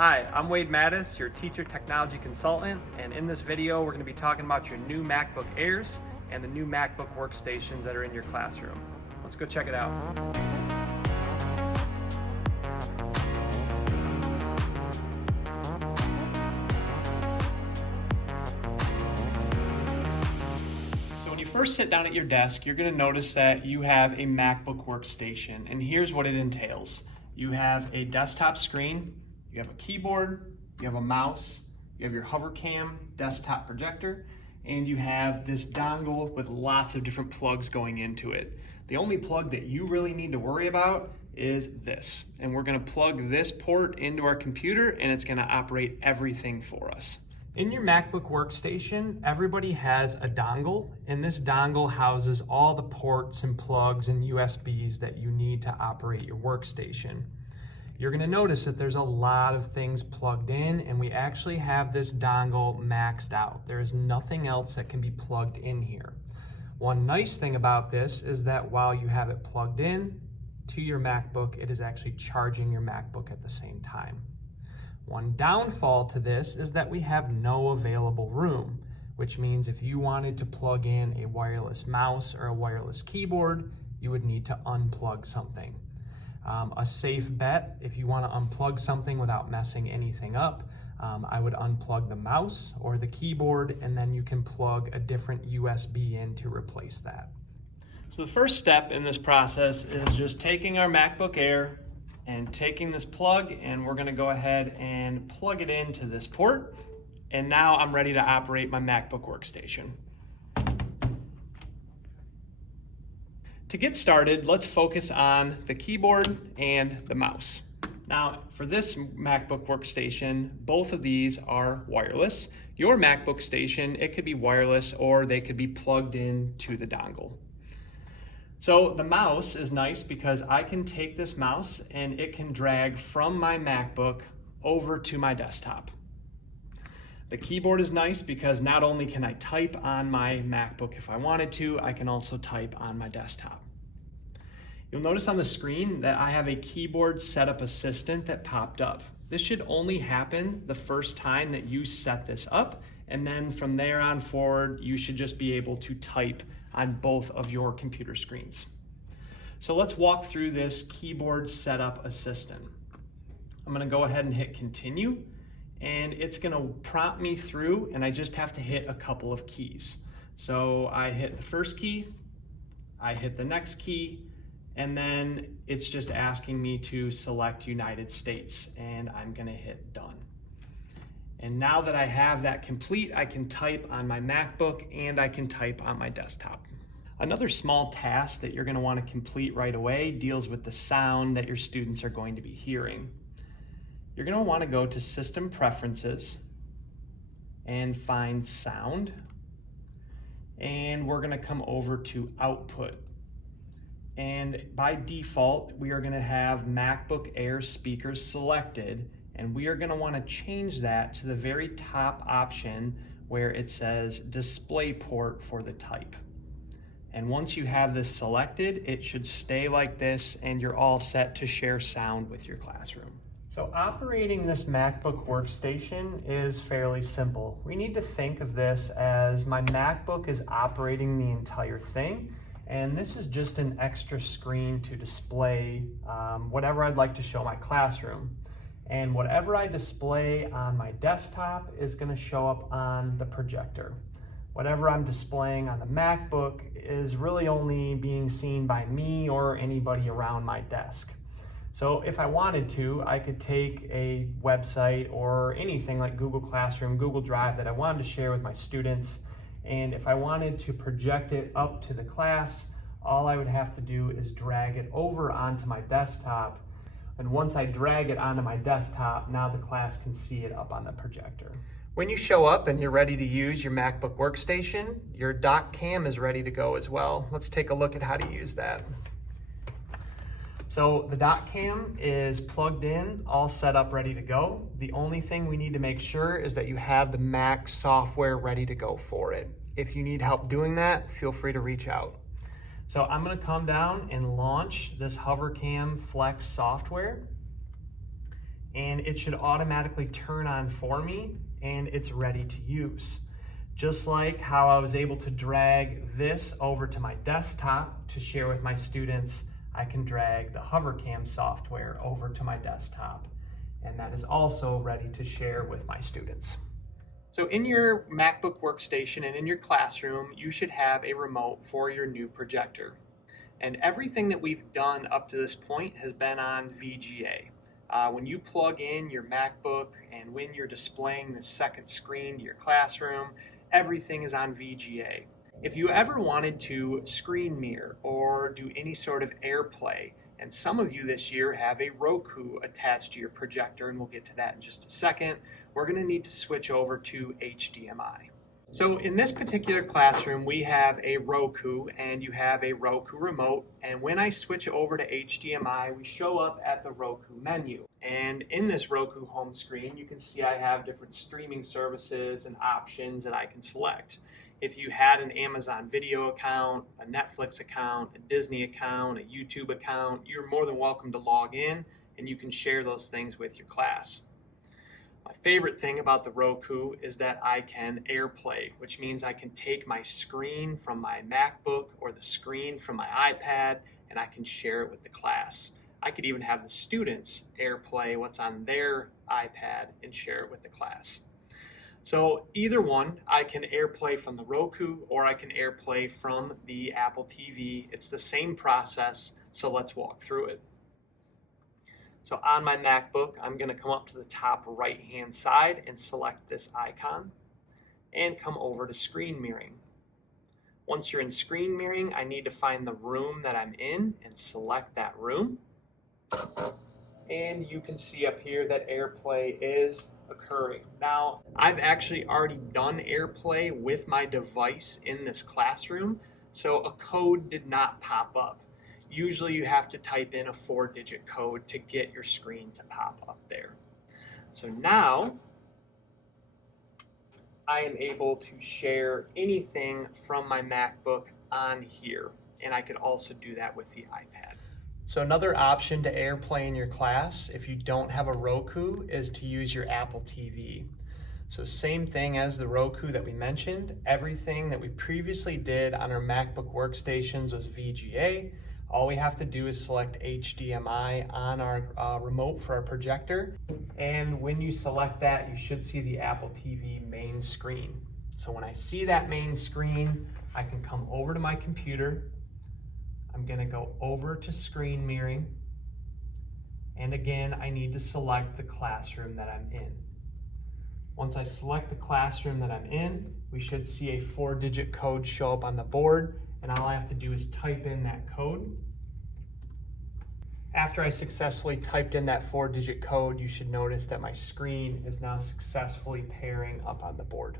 Hi, I'm Wade Mattis, your teacher technology consultant, and in this video we're going to be talking about your new MacBook Airs and the new MacBook workstations that are in your classroom. Let's go check it out. So when you first sit down at your desk, you're going to notice that you have a MacBook workstation, and here's what it entails. You have a desktop screen, you have a keyboard, you have a mouse, you have your hover cam desktop projector, and you have this dongle with lots of different plugs going into it. The only plug that you really need to worry about is this. And we're gonna plug this port into our computer and it's gonna operate everything for us. In your MacBook workstation, everybody has a dongle, and this dongle houses all the ports and plugs and USBs that you need to operate your workstation. You're going to notice that there's a lot of things plugged in, and we actually have this dongle maxed out. There is nothing else that can be plugged in here. One nice thing about this is that while you have it plugged in to your MacBook, it is actually charging your MacBook at the same time. One downfall to this is that we have no available room, which means if you wanted to plug in a wireless mouse or a wireless keyboard, you would need to unplug something. A safe bet, if you want to unplug something without messing anything up, I would unplug the mouse or the keyboard, and then you can plug a different USB in to replace that. So the first step in this process is just taking our MacBook Air and taking this plug, and we're going to go ahead and plug it into this port. And now I'm ready to operate my MacBook workstation. To get started, let's focus on the keyboard and the mouse. Now, for this MacBook workstation, both of these are wireless. Your MacBook station, it could be wireless or they could be plugged in to the dongle. So the mouse is nice because I can take this mouse and it can drag from my MacBook over to my desktop. The keyboard is nice because not only can I type on my MacBook if I wanted to, I can also type on my desktop. You'll notice on the screen that I have a keyboard setup assistant that popped up. This should only happen the first time that you set this up, and then from there on forward, you should just be able to type on both of your computer screens. So let's walk through this keyboard setup assistant. I'm gonna go ahead and hit continue, and it's gonna prompt me through, and I just have to hit a couple of keys. So I hit the first key, I hit the next key, and then it's just asking me to select United States, and I'm gonna hit done. And now that I have that complete, I can type on my MacBook and I can type on my desktop. Another small task that you're gonna wanna complete right away deals with the sound that your students are going to be hearing. You're going to want to go to System Preferences and find Sound, and we're going to come over to Output. And by default, we are going to have MacBook Air speakers selected, and we are going to want to change that to the very top option where it says Display Port for the type. And once you have this selected, it should stay like this, and you're all set to share sound with your classroom. So operating this MacBook workstation is fairly simple. We need to think of this as my MacBook is operating the entire thing, and this is just an extra screen to display whatever I'd like to show my classroom. And whatever I display on my desktop is going to show up on the projector. Whatever I'm displaying on the MacBook is really only being seen by me or anybody around my desk. So if I wanted to, I could take a website or anything like Google Classroom, Google Drive that I wanted to share with my students. And if I wanted to project it up to the class, all I would have to do is drag it over onto my desktop. And once I drag it onto my desktop, now the class can see it up on the projector. When you show up and you're ready to use your MacBook workstation, your dock cam is ready to go as well. Let's take a look at how to use that. So the dock cam is plugged in, all set up, ready to go. The only thing we need to make sure is that you have the Mac software ready to go for it. If you need help doing that, feel free to reach out. So I'm gonna come down and launch this HoverCam Flex software. and it should automatically turn on for me and it's ready to use. Just like how I was able to drag this over to my desktop to share with my students, I can drag the HoverCam software over to my desktop, and that is also ready to share with my students. So in your MacBook workstation and in your classroom, you should have a remote for your new projector. And everything that we've done up to this point has been on VGA. When you plug in your MacBook and when you're displaying the second screen to your classroom, everything is on VGA. If you ever wanted to screen mirror or do any sort of AirPlay, and some of you this year have a Roku attached to your projector, and we'll get to that in just a second, we're going to need to switch over to HDMI. So in this particular classroom, we have a Roku and you have a Roku remote. And when I switch over to HDMI, we show up at the Roku menu. And in this Roku home screen, you can see I have different streaming services and options that I can select. If you had an Amazon Video account, a Netflix account, a Disney account, a YouTube account, you're more than welcome to log in and you can share those things with your class. My favorite thing about the Roku is that I can AirPlay, which means I can take my screen from my MacBook or the screen from my iPad and I can share it with the class. I could even have the students AirPlay what's on their iPad and share it with the class. So either one, I can AirPlay from the Roku or I can AirPlay from the Apple TV. It's the same process, so let's walk through it. So on my MacBook, I'm going to come up to the top right-hand side and select this icon and come over to screen mirroring. Once you're in screen mirroring, I need to find the room that I'm in and select that room. And you can see up here that AirPlay is occurring. Now, I've actually already done AirPlay with my device in this classroom, so a code did not pop up. Usually you have to type in a 4-digit code to get your screen to pop up there. So now I am able to share anything from my MacBook on here, and I could also do that with the iPad. So another option to AirPlay in your class, if you don't have a Roku, is to use your Apple TV. So same thing as the Roku that we mentioned, everything that we previously did on our MacBook workstations was VGA. All we have to do is select HDMI on our remote for our projector. And when you select that, you should see the Apple TV main screen. So when I see that main screen, I can come over to my computer. I'm gonna go over to screen mirroring. And again, I need to select the classroom that I'm in. Once I select the classroom that I'm in, we should see a 4-digit code show up on the board, and all I have to do is type in that code. After I successfully typed in that 4-digit code, you should notice that my screen is now successfully pairing up on the board.